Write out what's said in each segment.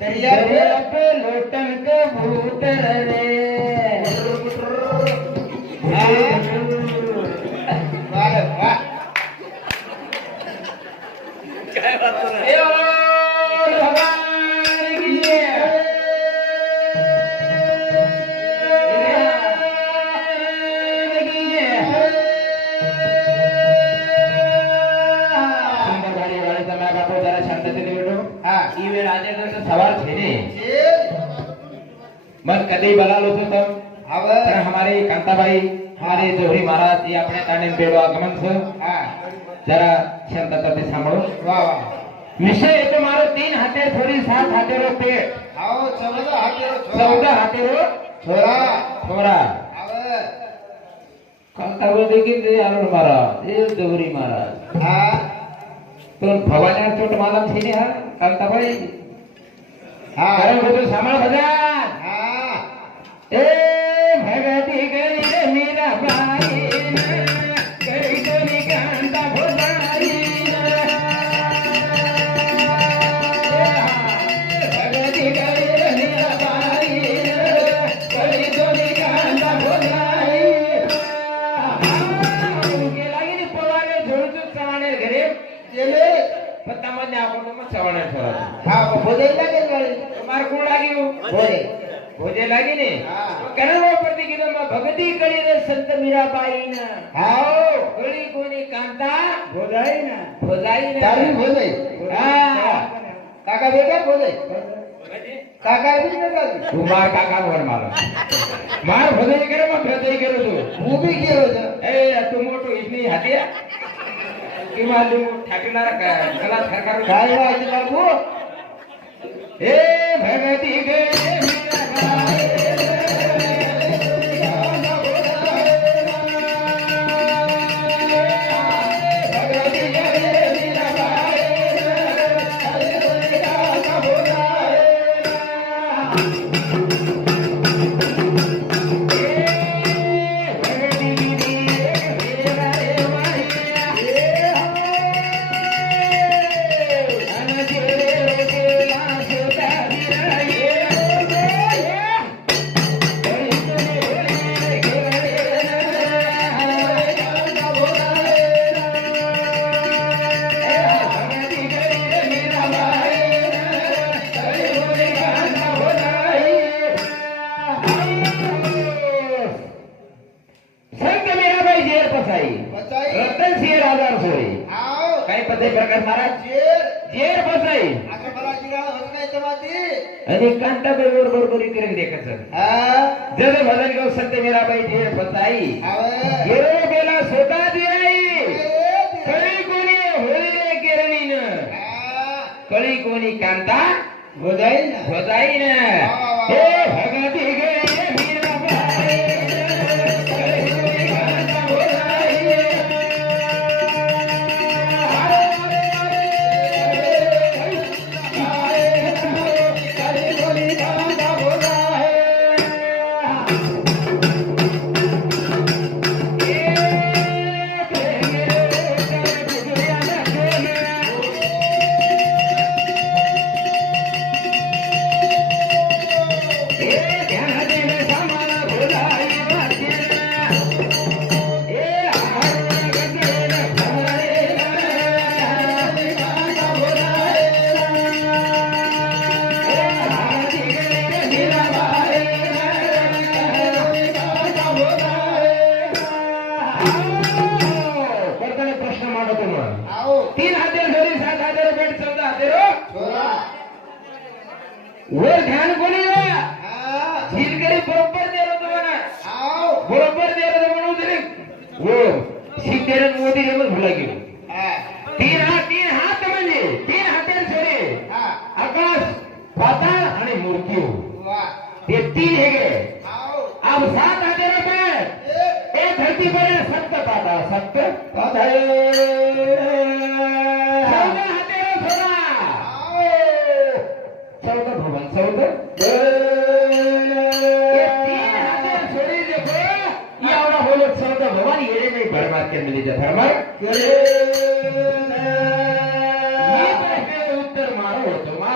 दर्या दरिया पे लोटन के भूत रे वाह, वाह. ए और मन कदई बला लो तो आवर हमारे कांताबाई हमारे जोहरी महाराज ये अपने ताने बेड़ो आगमन से। जरा शांतता से सांभळो विषय तो मारो तीन हाथे थोड़ी सात हाथे रो पेट आओ चौदह हाथे रो चौदह हाथे रो छोरा। छोरा। आवर। कांताबाई देखिन रे आलोड महाराज ये जोहरी महाराज। हां। तो भवानी चोट मालम छे ने हां? कांताबाई? हां। अरे तो सांभळ बजा। Hey! કણવો પરથી કીધું ભક્તિ ભગતી કરી રે સંત મીરાબાઈ ના હાઓ. ગળી કોની કાંતા? ભોજાઈ ને. ભોજાઈ ને તારી ભોજાઈ. હા. કાકા બેટા ભોજાઈ. કાકા બી નતા તું માર કાકા વર મારો માર ભોજાઈ કરે માં ભોજાઈ કરું તું હું બી ગયો છે. એ તું મોટું ઈસની હાથે કે ઠાકનાર કલા સરકાર કાંઈ વાત બાપુ એ ભગતી ગઈ देव सत्य मीराबाई देव बताई। गिरो गेला स्वतः दिराई कळी कोणी होळीले किरणीन कळी कोणी कांता भोजाईन भोजाईन हे भगती गे ही तेरे मोदी जब भुला गेलो. तीन हात तीन हात म्हणजे तीन हातांचे आकाश पाताळ आणि मूर्ती. हे तीन हे गेले अब सात हजार पे एक. धरती पर सत्य पाता सत्य पाता.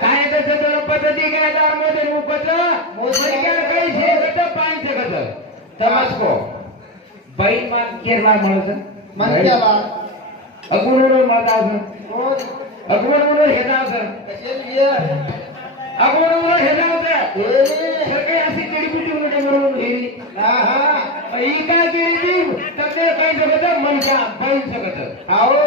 કાયદા સદર પદ્ધતિ કાયદાર મોદે ઉપત સરકાર કઈ છે કત પાંચ કત તમસ્કો ભાઈ માં કેરવા મળે છે મન કેવા અગુણનો માતા છે અગુણનો હેદા છે અગુણનો હેદા છે સરકે આસી કેડીપુટી મોટે મરવાનું હેરી હા હા ઈ કા કેડી તને કઈ જગત મન કા ભાઈ જગત આવો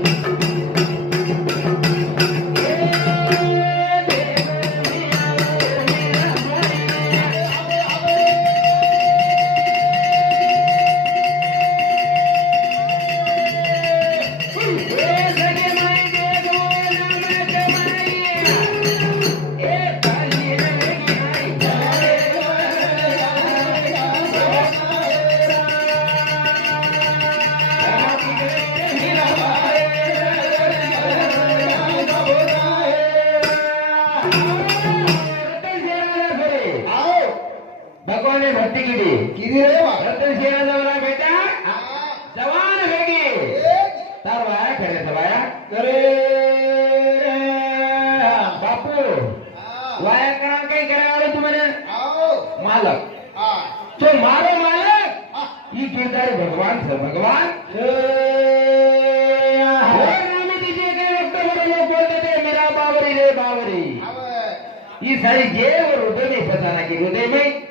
भगवाने भक्ती केली किती रे नंतर शेरा बेटा जवान वेगे तर वाया खरे वाया करे बापू वाया करा काही करावं तुम्हाला मालक तो मारो मालक ही किरदारी भगवान सर भगवान सारी जय और हृदय में बताना कि हृदय में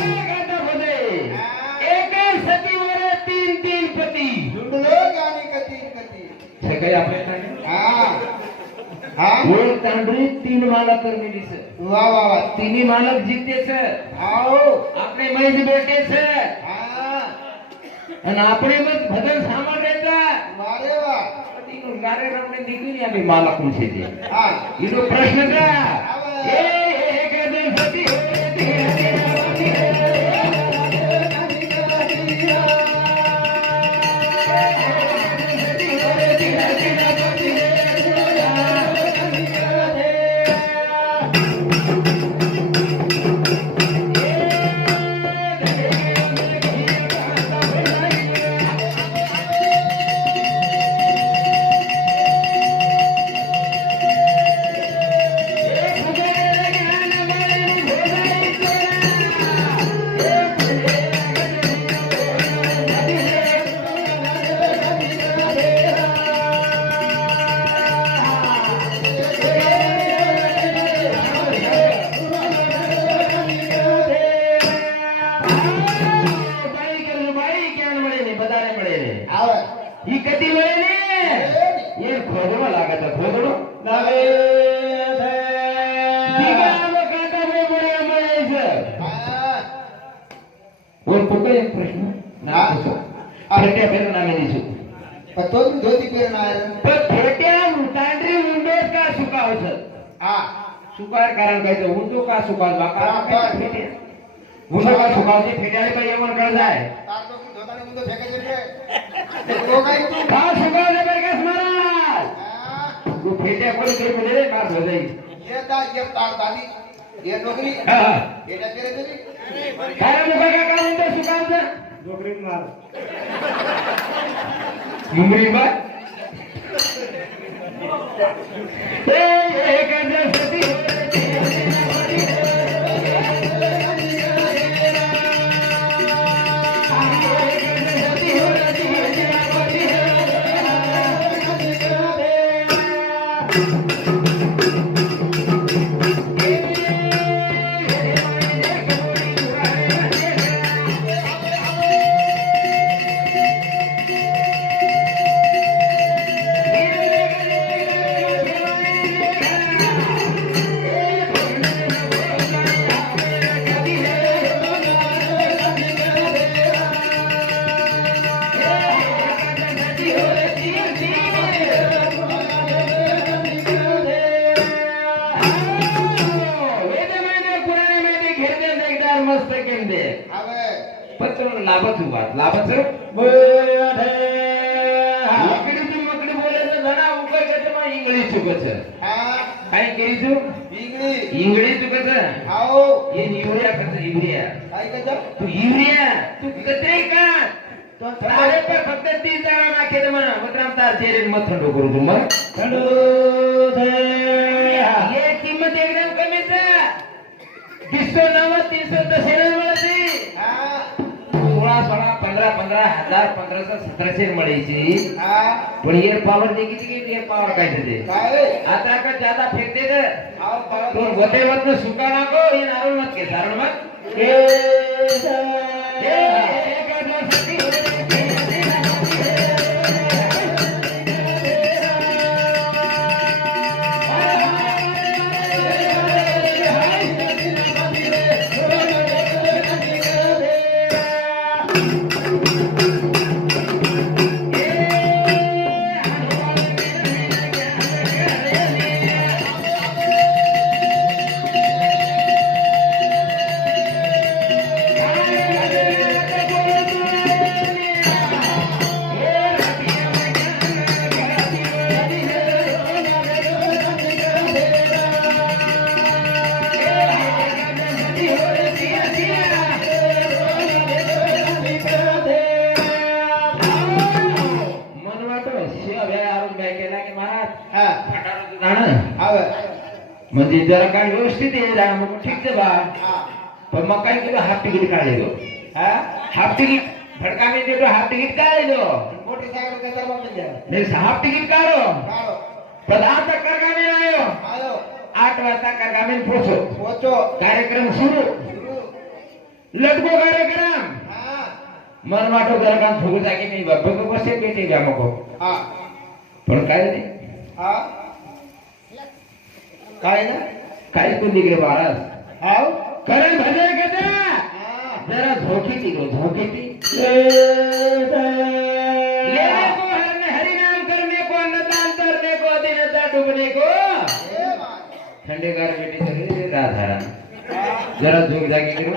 તંબુ તીન માલક પર મિલી છે. વાહ વાહ વાહ. તીની માલક જીતે છે. આવો. આપણે મય જ બેઠે છે. અને આપણે બસ ભજન સાંભળ રહેતા વારે વાહ. માલકનું પ્રશ્ન છે. ಈ ಕತಿ ಒಳಗೆ ಏನ್ ಖೋದಣ ಆಗತ್ತ ಖೋದಣ ನಾವೇ ಒಂದು ಪುಟ್ಟ ಏನು ಪ್ರಶ್ನೆ ಪರಟ್ಯ ಪೇರು ನಾವೇನಿಸು ಪತ್ತೋದು ಜ್ಯೋತಿ ಪೇರು ಪರಟ್ಯ ઉતાંડરી ઊંડો કા સુકાવ છે આ સુકાર કારણ કહે છે ઊંડો કા સુકાવ છે बरं. फेट्या उंडो का? सुकावस फेट्याला काय येऊन कळ जाय की रे का बाई का महाराज. तू फेट्या कोणी तरी म्हणजे मार हो नोकरी. हा, हा. केले तरी. काय मुका का काय म्हणतो सुकावचं नोकरीत मार. मुंबई बा ए, एखाद्यासाठी काय केली तू? इंग्लिश इंग्लिश चुकच आओ ये युरिया कसं? युरिया काय तू युरिया तू कते का? तो अरे पण फक्त तीन जणा नाखेल म्हणा. बदनाम तार चेहरे मत थंडो करू तू मग. हे किंमत एकदम कमीच नव्वद तीनशे हा सोळा सोळा पंधरा पंधरा हजार पंधराशे सतराशे मिळायची. पण एअर पॉवर ते किती किती एअर पॉवर काय ते आता का ज्यादा फेकते तर. गोते मत सुका नको हे नारळ मत घे नारळ मत म्हणजे जरा काय व्यवस्थित ये मग ठीक आहे बा. पण मग काय केलं हाफ तिकीट काढले दो हा? हाफ तिकीट फडका मी देतो हाफ तिकीट काढले दो मोठी सागर त्याचा बाप द्या नाही हाफ तिकीट काढो. प्रधान तक करगामी आयो आठ वाजता करगामी पोहोचो. पोचो कार्यक्रम सुरू. लटको कार्यक्रम. मन वाटो जरा काम फुगू जागी मी बघ बसते पेटे घ्या मग हा. पण काय नाही हा? काय ना? काय कोणी गे बाळा? हाव? करण भजे कदा जरा झोकेती ती झोकेती हरिनाम करने को अन्नदान करने को दिनता डुबने को. थंडेगार बेटी चले राधा जरा झोक जागी करू.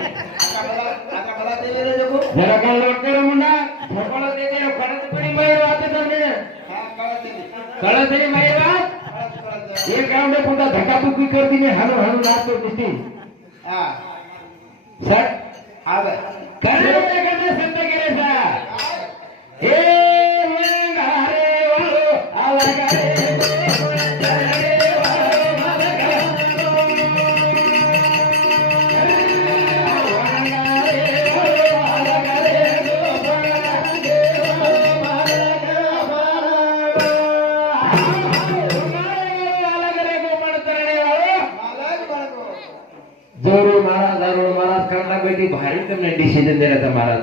जरा काल लवकर मुंडा. झोपाला देते कळत तरी मैर वाचत कळत तरी मैर वाच. एक गावडे पुन्हा धकाधुकी करती ने हळू हळू नाचतो दिसती. हा. सट आवे करे कसे संत गेले सा हे. मंगारे वालो आला डिसिजन दिला महाराज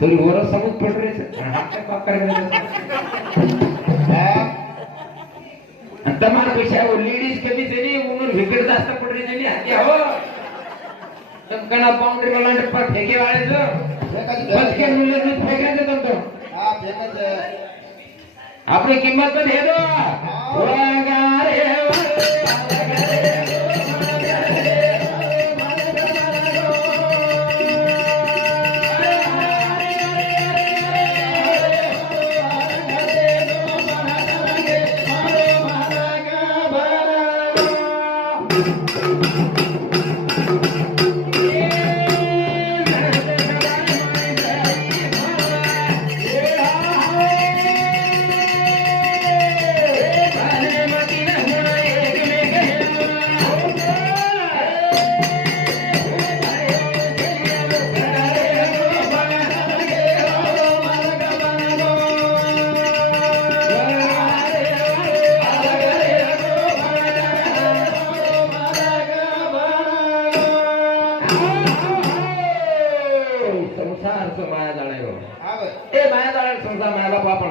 तरी वर समज पडले पैसा लेडीज कमीच आहे उमर विकट जास्त पडली त्यांनी हाती हो. बाउंड्री वाला फेके वाळायचं मुलं फेकायचं. तुमचं आपली किंमत पण हे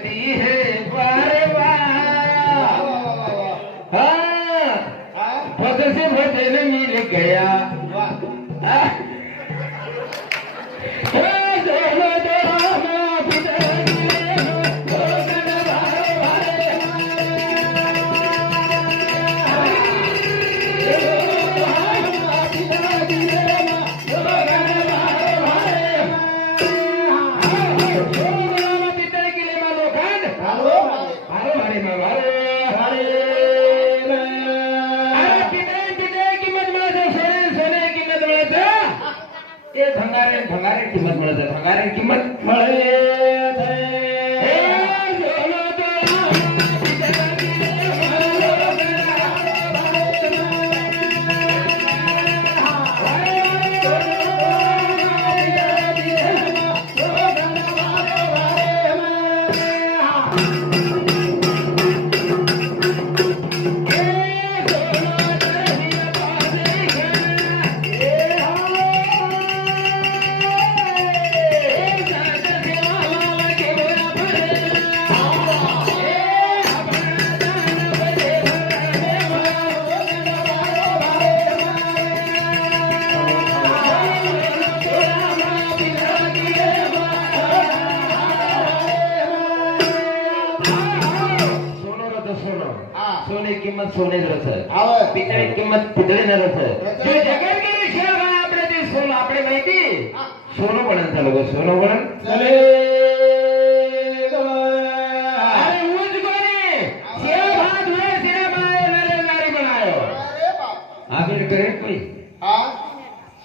लगती है बारवा हाँ. હા भग से भजन मिल गया. કિંમત સોને જ આવે. પિત્તળની કિંમત પિત્તળી ન રસે જો જગત વિશે આપણે જે સોનું આપણે માહિતી સોનું વળણ ચાલુ સોનું વળણ? ચલે.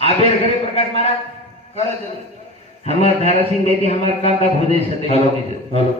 આબેર પ્રકાશ મહારાજ? હમાર ધારાસિંહ દેતી હમાર કાકા ભોજે સતે હેલો. હેલો.